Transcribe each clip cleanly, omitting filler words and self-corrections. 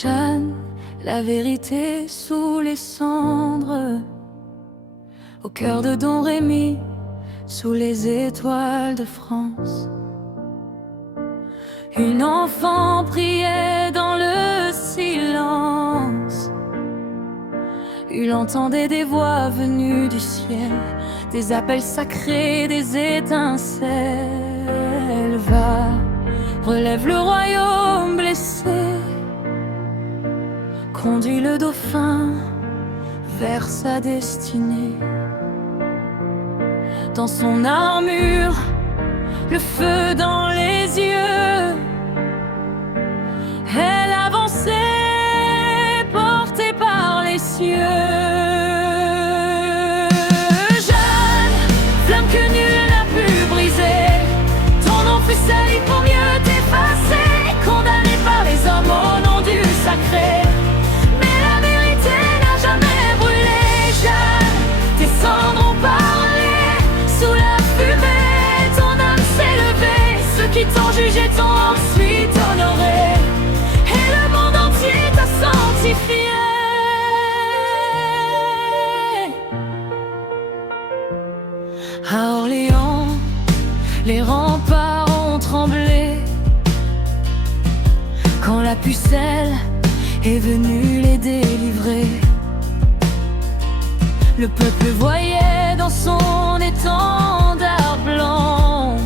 Jeanne, la vérité sous les cendres, au cœur de Don Rémy, sous les étoiles de France. Une enfant priait dans le silence. Il entendait des voix venues du ciel, des appels sacrés, des étincelles. Va, relève le royaume blessé, conduis le dauphin vers sa destinée. Dans son armure, le feu dans les yeux, elle avançait, portée par les cieux. Jeanne, flamme que nul n'a pu briser, ton nom fut sali pour mieux t'effacer, condamné par les hommes au nom du sacré. Mais la vérité n'a jamais brûlé. Jeanne, tes cendres ont parlé, sous la fumée, ton âme s'est levée. Ceux qui t'ont jugé t'ont ensuite honoré, et le monde entier t'a sanctifié. À Orléans, les remparts ont tremblé quand la pucelle est venue les délivrer. Le peuple voyait dans son étendard blanc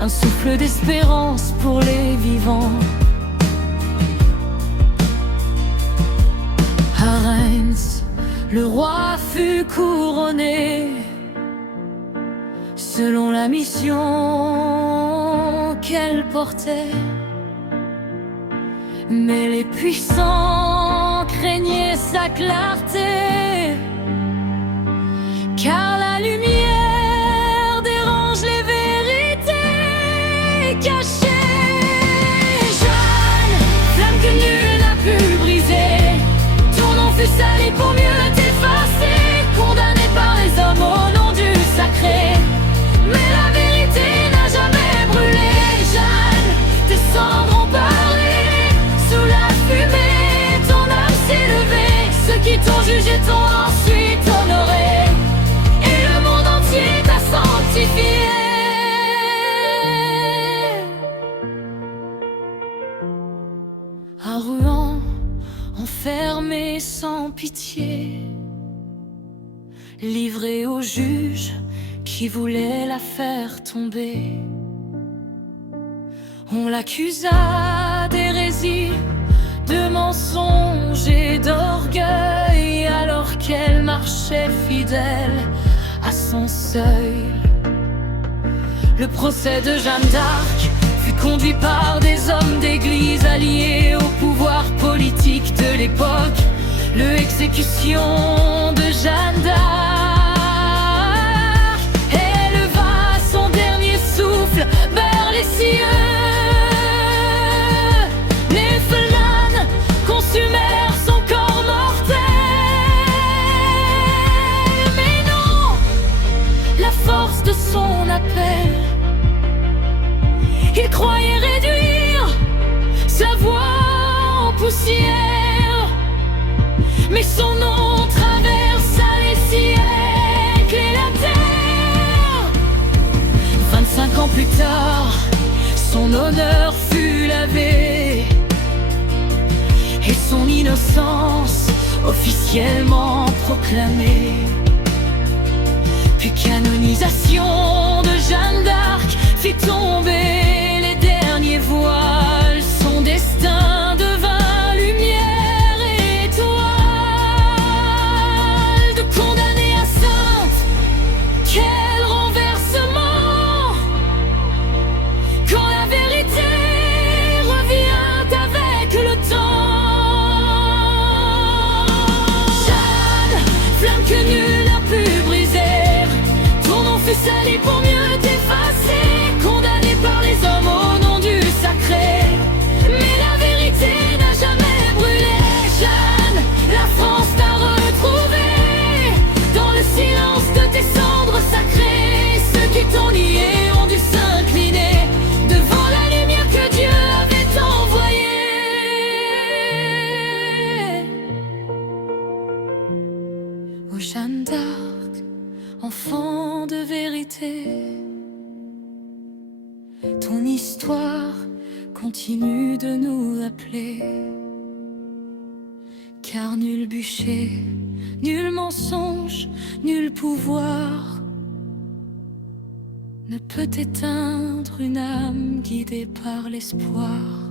un souffle d'espérance pour les vivants. À Reims, le roi fut couronné selon la mission qu'elle portait. Mais les puissants craignaient sa clarté, car la lumière dérange les vérités cachées. Jeanne, flamme que nul n'a pu briser, ton nom fut sali pour mieux t'effacer, condamné par les hommes au nom du sacré. Mais la vérité n'a jamais brûlé. Jeanne, tes cendres ont parlé, sous la fumée, ton âme s'est levée. Ceux qui t'ont jugé t'ont ensuite honoré, et le monde entier t'a sanctifié. À Rouen, enfermé sans pitié, livré au juge qui voulait la faire tomber. On l'accusa d'hérésie, de mensonge et d'orgueil, alors qu'elle marchait fidèle à son seuil. Le procès de Jeanne d'Arc fut conduit par des hommes d'église alliés au pouvoir politique de l'époque. L'exécution de Jeanne d'Arc éleva son dernier souffle vers les cieux. Les flânes consumèrent son corps mortel, mais non, la force de son appel, il croyait réduire sa voix en poussière. Mais son nom traversa les siècles et la terre. 25 ans plus tard, son honneur fut lavé et son innocence officiellement proclamée. Puis canonisation de Jeanne d'Arc fit tomber les derniers voiles. Son destin devint lumière et étoile. De condamnée à sainte, quel renversement, quand la vérité revient avec le temps. Jeanne, flamme que nul n'a pu briser, ton nom fut sali pour mieux t'effacer, condamné par les continue de nous appeler. Car nul bûcher, nul mensonge, nul pouvoir ne peut éteindre une âme guidée par l'espoir.